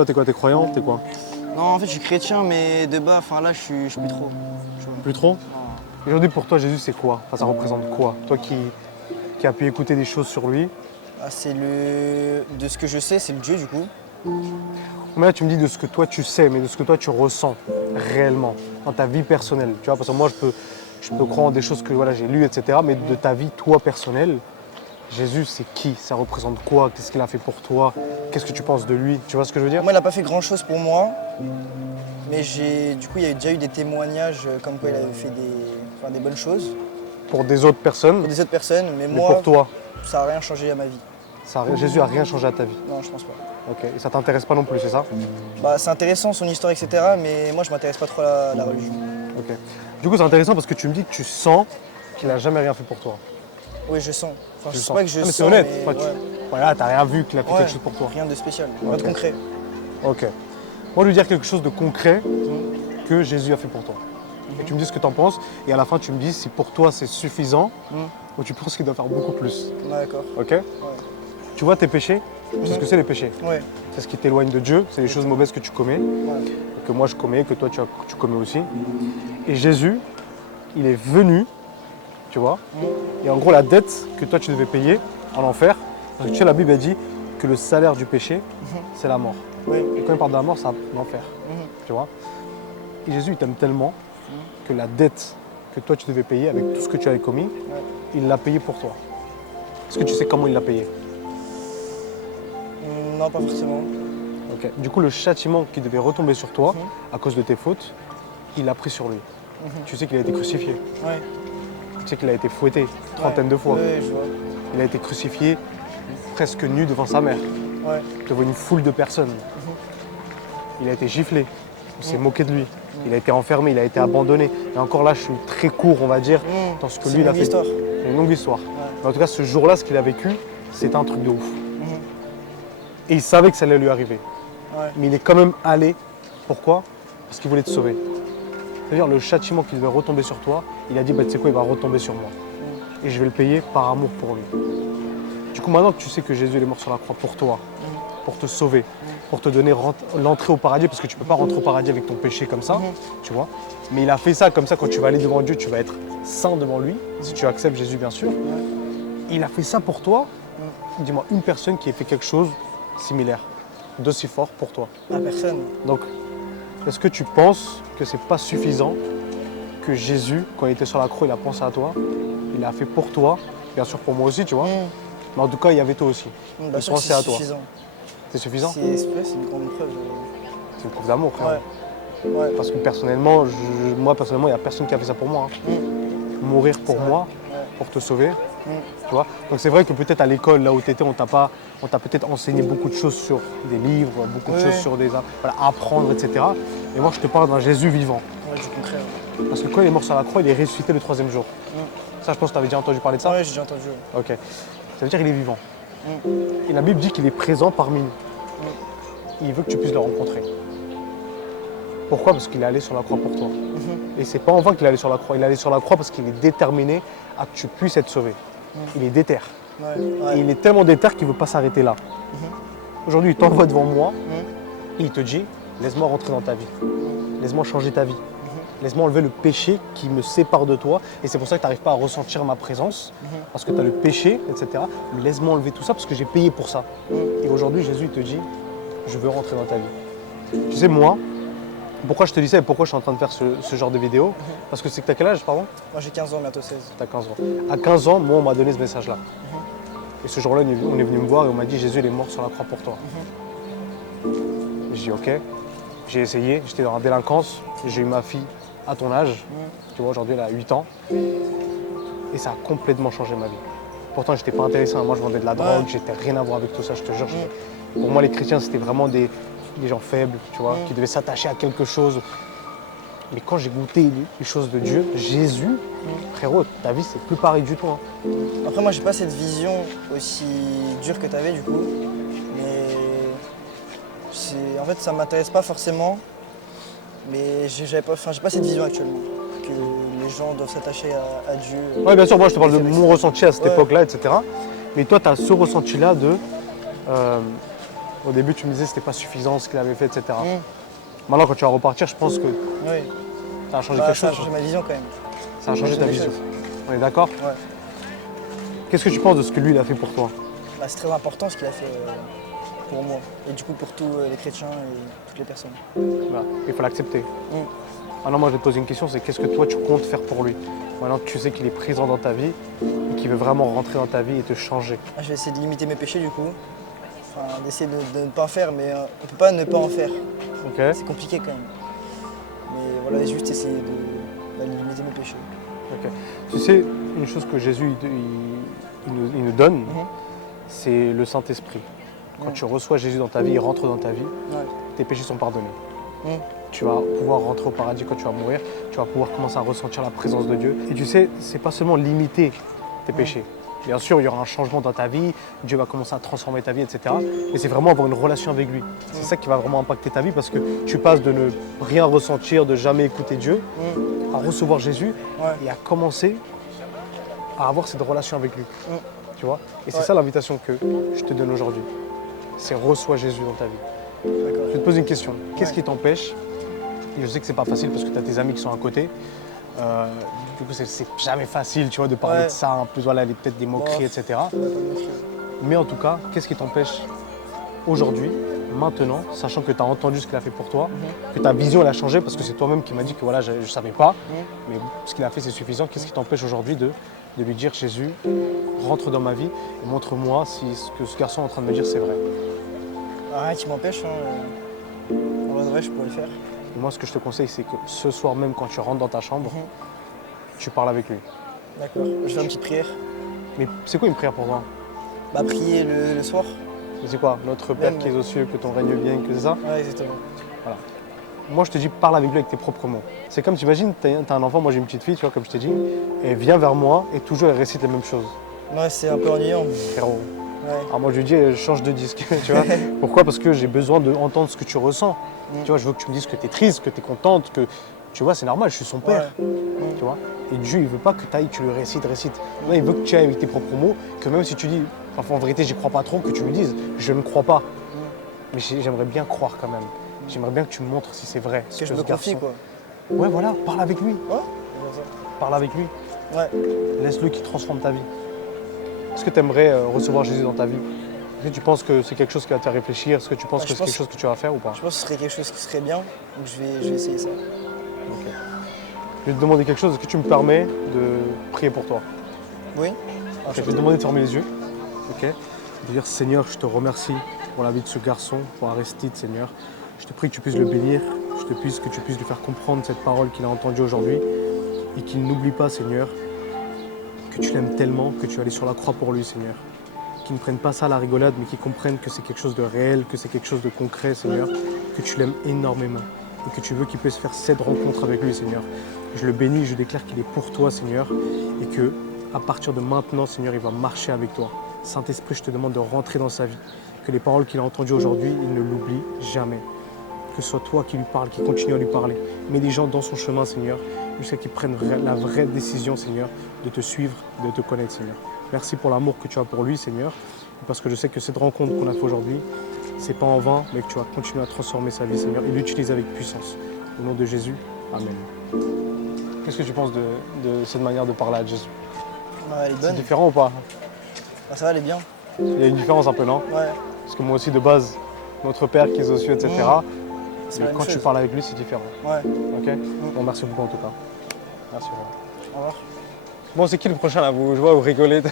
Toi, t'es quoi? T'es croyant? T'es quoi? Non, en fait, je suis chrétien, mais de bas, enfin là, je suis plus trop. tu vois. Plus trop? Non. Aujourd'hui, pour toi, Jésus, c'est quoi? Enfin, ça représente quoi? Toi qui as pu écouter des choses sur lui. Ah, c'est le. De ce que je sais, c'est le Dieu, du coup. Mais là, tu me dis de ce que toi, tu sais, mais de ce que toi, tu ressens réellement, dans ta vie personnelle. Tu vois, parce que moi, je peux croire en des choses que voilà, j'ai lues, etc. Mais de ta vie, toi, personnelle, Jésus, c'est qui? Ça représente quoi? Qu'est-ce qu'il a fait pour toi? Qu'est-ce que tu penses de lui? Tu vois ce que je veux dire? Moi, il n'a pas fait grand-chose pour moi, mais du coup, il y a déjà eu des témoignages comme quoi il avait fait des bonnes choses Pour des autres personnes, pour des autres personnes, mais mais moi, pour toi, ça n'a rien changé à ma vie. Jésus a rien changé à ta vie. Non, je pense pas. Ok. Et ça t'intéresse pas non plus, c'est ça? Bah, c'est intéressant son histoire, etc. Mais moi, je m'intéresse pas trop à la religion. Ok. Du coup, c'est intéressant parce que tu me dis que tu sens qu'il a jamais rien fait pour toi. Oui, je sens. Enfin, Tu je le sais sens. pas que je Ah, mais sens. c'est honnête. mais Enfin, ouais. Voilà, t'as rien vu qu'il a fait Ouais, quelque chose pour toi. rien de spécial, rien de Ok. concret. Ok. Moi, je vais dire quelque chose de concret que Jésus a fait pour toi. Et tu me dis ce que tu en penses. Et à la fin, tu me dis si pour toi c'est suffisant ou tu penses qu'il doit faire beaucoup plus. Ouais, d'accord. Ok? Ouais. Tu vois tes péchés? Tu sais ce que c'est les péchés? Ouais. C'est ce qui t'éloigne de Dieu. C'est les choses mauvaises que tu commets, Ouais. que moi je commets, que toi tu commets aussi. Et Jésus, il est venu, tu vois. Et en gros, la dette que toi tu devais payer en enfer, parce que tu sais, la Bible a dit que le salaire du péché, c'est la mort. Ouais. Et quand il parle de la mort, c'est l'enfer. Tu vois. Et Jésus, il t'aime tellement que la dette que toi tu devais payer avec tout ce que tu avais commis, il l'a payé pour toi. Est-ce que tu sais comment il l'a payé? Non, pas forcément. Ok. Du coup, le châtiment qui devait retomber sur toi à cause de tes fautes, il l'a pris sur lui. Tu sais qu'il a été crucifié. Ouais. Tu sais qu'il a été fouetté trentaine de fois. Ouais, je vois. Il a été crucifié presque nu devant sa mère, Ouais. devant une foule de personnes. Il a été giflé, on s'est moqué de lui. Il a été enfermé, il a été abandonné. Et encore là, je suis très court, on va dire, dans ce que C'est lui il a une fait. histoire. C'est une longue histoire. Mais en tout cas, ce jour-là, ce qu'il a vécu, c'était un truc de ouf. Et il savait que ça allait lui arriver. Ouais. Mais il est quand même allé. Pourquoi? Parce qu'il voulait te sauver. C'est-à-dire le châtiment qui devait retomber sur toi, il a dit, bah, tu sais quoi, il va retomber sur moi. Et je vais le payer par amour pour lui. Du coup, maintenant que tu sais que Jésus est mort sur la croix pour toi, pour te sauver, pour te donner l'entrée au paradis, parce que tu ne peux pas rentrer au paradis avec ton péché comme ça, tu vois. Mais il a fait ça comme ça, quand tu vas aller devant Dieu, tu vas être saint devant lui, si tu acceptes Jésus, bien sûr. Il a fait ça pour toi. Dis-moi une personne qui ait fait quelque chose similaire, d'aussi fort pour toi. Ah, personne. Donc, est-ce que tu penses que c'est pas suffisant que Jésus, quand il était sur la croix, il a pensé à toi, il a fait pour toi, bien sûr pour moi aussi, tu vois. Mais en tout cas, il y avait toi aussi. Bah, Il sûr que pensait c'est à toi. suffisant. C'est suffisant? C'est une grande preuve. C'est une preuve d'amour, frère. Ouais. Ouais. Parce que personnellement, moi personnellement, il n'y a personne qui a fait ça pour moi. hein. Mourir pour C'est vrai. moi, Ouais. pour te sauver. Tu vois. Donc c'est vrai que peut-être à l'école, là où tu étais, on t'a peut-être enseigné beaucoup de choses sur des livres, beaucoup de Ouais. choses sur des voilà, apprendre, etc. Et moi, je te parle d'un Jésus vivant. Ouais, du concret. Ouais. Parce que quand il est mort sur la croix, il est ressuscité le 3e jour. Ça, je pense que tu avais déjà entendu parler de ça. Ouais, j'ai déjà entendu. Ouais. Ok. Ça veut dire qu'il est vivant. Et la Bible dit qu'il est présent parmi nous. Il veut que tu puisses le rencontrer. Pourquoi? Parce qu'il est allé sur la croix pour toi. Et c'est pas en vain qu'il est allé sur la croix. Il est allé sur la croix parce qu'il est déterminé à que tu puisses être sauvé. Il est déter. Ouais. Et Ouais. il est tellement déter qu'il ne veut pas s'arrêter là. Aujourd'hui, il t'envoie devant moi et il te dit, laisse-moi rentrer dans ta vie. Laisse-moi changer ta vie. Laisse-moi enlever le péché qui me sépare de toi. Et c'est pour ça que tu n'arrives pas à ressentir ma présence. Parce que tu as le péché, etc. Mais laisse-moi enlever tout ça parce que j'ai payé pour ça. Et aujourd'hui, Jésus il te dit, je veux rentrer dans ta vie. Tu sais, moi, pourquoi je te dis ça et pourquoi je suis en train de faire ce genre de vidéo? Parce que c'est que tu as quel âge, pardon? Moi, j'ai 15 ans, bientôt 16. Tu as 15 ans. À 15 ans, moi, on m'a donné ce message-là. Et ce jour-là, on est venu me voir et on m'a dit, Jésus, il est mort sur la croix pour toi. J'ai dit, ok. J'ai essayé, j'étais dans la délinquance. J'ai eu ma fille à ton âge. Tu vois, aujourd'hui, elle a 8 ans. Et ça a complètement changé ma vie. Pourtant, je n'étais pas intéressant. Moi, je vendais de la drogue, j'étais rien à voir avec tout ça, je te jure. Pour moi, les chrétiens, c'était vraiment des gens faibles, tu vois, qui devaient s'attacher à quelque chose. Mais quand j'ai goûté les choses de Dieu, Jésus, frérot, ta vie, c'est plus pareil du tout. hein. Après, moi, j'ai pas cette vision aussi dure que tu avais, du coup. Mais en fait, ça m'intéresse pas forcément. Mais j'ai pas cette vision actuellement. Que les gens doivent s'attacher à Dieu. Oui, bien sûr, moi, je te parle de Et mon ressenti à cette Ouais. époque-là, etc. Mais toi, tu as ce ressenti-là de Au début, tu me disais que c'était pas suffisant ce qu'il avait fait, etc. Mm. Maintenant, quand tu vas repartir, je pense que Oui. ça a changé Bah, quelque ça a chose. changé ma vision quand même. Ça a changé ta des vision. choses. On est d'accord? Ouais. Qu'est-ce que tu penses de ce que lui, il a fait pour toi? Bah, c'est très important ce qu'il a fait pour moi. Et du coup pour tous les chrétiens et toutes les personnes. Voilà. Il faut l'accepter. Mm. Maintenant, moi, je vais te poser une question, c'est qu'est-ce que toi, tu comptes faire pour lui? Maintenant que tu sais qu'il est présent dans ta vie et qu'il veut vraiment rentrer dans ta vie et te changer. Ah, je vais essayer de limiter mes péchés du coup. Enfin, d'essayer de ne pas en faire, mais on peut pas ne pas en faire. Ok? C'est compliqué quand même. Mais voilà, juste essayer de limiter mes péchés. Ok. Tu sais, une chose que Jésus il nous donne, Mhm. c'est le Saint-Esprit. Quand Mm. tu reçois Jésus dans ta vie, il rentre dans ta vie, Ouais. tes péchés sont pardonnés. Mm. Tu vas pouvoir rentrer au paradis quand tu vas mourir, tu vas pouvoir commencer à ressentir la présence de Dieu. Et tu sais, c'est pas seulement limiter tes péchés. Bien sûr, il y aura un changement dans ta vie, Dieu va commencer à transformer ta vie, etc. Mais c'est vraiment avoir une relation avec lui. C'est ça qui va vraiment impacter ta vie parce que tu passes de ne rien ressentir, de jamais écouter Dieu, Mm. à recevoir Jésus Ouais. et à commencer à avoir cette relation avec lui. Mm. Tu vois? Et c'est Ouais. ça l'invitation que je te donne aujourd'hui. C'est reçois Jésus dans ta vie. D'accord. Je vais te poser une question. Qu'est-ce Ouais. qui t'empêche? Et je sais que c'est pas facile parce que tu as tes amis qui sont à côté. Du coup, c'est jamais facile, tu vois, de parler Ouais. de ça. En plus, voilà, il y a peut-être des moqueries, etc. Ouais, pas moquerie. Mais en tout cas, qu'est-ce qui t'empêche aujourd'hui, maintenant, sachant que tu as entendu ce qu'il a fait pour toi, que ta vision elle a changé parce que c'est toi-même qui m'as dit que voilà, je ne savais pas, mais ce qu'il a fait c'est suffisant. Qu'est-ce qui t'empêche aujourd'hui de lui dire Jésus, rentre dans ma vie et montre-moi si ce que ce garçon est en train de me dire c'est vrai. Rien qui m'empêche. En vrai, je pourrais le faire. Et moi, ce que je te conseille, c'est que ce soir même, quand tu rentres dans ta chambre, Mhm. tu parles avec lui. D'accord. Je vais faire une petite prière. Mais c'est quoi une prière pour toi? Bah, prier le soir. C'est quoi? Notre Père Même. qui es aux cieux, que ton règne vienne, que c'est ça? Ouais, exactement. Moi, je te dis, parle avec lui avec tes propres mots. C'est comme, tu imagines, t'as un enfant, moi j'ai une petite fille, tu vois, comme je t'ai dit, et elle vient vers moi et toujours elle récite les mêmes choses. Ouais, c'est un peu ennuyant. Frérot. Ouais. Alors moi je lui dis, change de disque, tu vois. Pourquoi? Parce que j'ai besoin d'entendre ce que tu ressens. Mm. Tu vois, je veux que tu me dises que tu es triste, que tu es contente, que, tu vois, c'est normal, je suis son père. Ouais. Tu vois. Et Dieu, il veut pas que tu ailles, tu le récites. Là, il veut que tu ailles avec tes propres mots, que même si tu dis, enfin, en vérité, j'y crois pas trop, que tu lui dises, je ne crois pas. Mais j'aimerais bien croire quand même. J'aimerais bien que tu me montres si c'est vrai. Que je me confie, quoi. Ouais, voilà, parle avec lui. Ouais. Parle avec lui. Ouais. Laisse-le qui transforme ta vie. Est-ce que tu aimerais recevoir Jésus dans ta vie? Est-ce que tu penses que c'est quelque chose qui va te faire réfléchir? Est-ce que tu penses Ouais, que je c'est quelque pense- chose que tu vas faire ou pas? Je pense que ce serait quelque chose qui serait bien. Donc je vais essayer ça. Ok. Je vais te demander quelque chose. Est-ce que tu me permets de prier pour toi? Oui. Ok, je vais te demander de fermer les yeux. Ok. De dire Seigneur, je te remercie pour la vie de ce garçon, pour Aristide, Seigneur. Je te prie que tu puisses le bénir. Je te prie que tu puisses lui faire comprendre cette parole qu'il a entendue aujourd'hui et qu'il n'oublie pas, Seigneur, que tu l'aimes tellement, que tu es allé sur la croix pour lui, Seigneur. Qu'il ne prenne pas ça à la rigolade, mais qu'il comprenne que c'est quelque chose de réel, que c'est quelque chose de concret, Seigneur, que tu l'aimes énormément et que tu veux qu'il puisse faire cette rencontre avec lui, Seigneur. Je le bénis, je déclare qu'il est pour toi, Seigneur, et que à partir de maintenant, Seigneur, il va marcher avec toi. Saint-Esprit, je te demande de rentrer dans sa vie, que les paroles qu'il a entendues aujourd'hui, il ne l'oublie jamais. Que ce soit toi qui lui parles, qui continue à lui parler. Mets les gens dans son chemin, Seigneur, jusqu'à qu'ils prennent la vraie décision, Seigneur, de te suivre, de te connaître, Seigneur. Merci pour l'amour que tu as pour lui, Seigneur, parce que je sais que cette rencontre qu'on a fait aujourd'hui, c'est pas en vain, mais que tu vas continuer à transformer sa vie, Seigneur, et l'utiliser avec puissance. Au nom de Jésus, Amen. Qu'est-ce que tu penses de cette manière de parler à Jésus? Ouais, elle est C'est bonne. différent ou pas? Ah, ça va, elle est bien. Il y a une différence un peu, non? Ouais. Parce que moi aussi, de base, notre Père qui est aux cieux, etc. C'est Mais la même quand tu chose. parles avec lui, c'est différent. Ouais. Ok? Bon, merci beaucoup en tout cas. Merci. Au revoir. Bon, c'est qui le prochain là? Je vois, vous rigolez.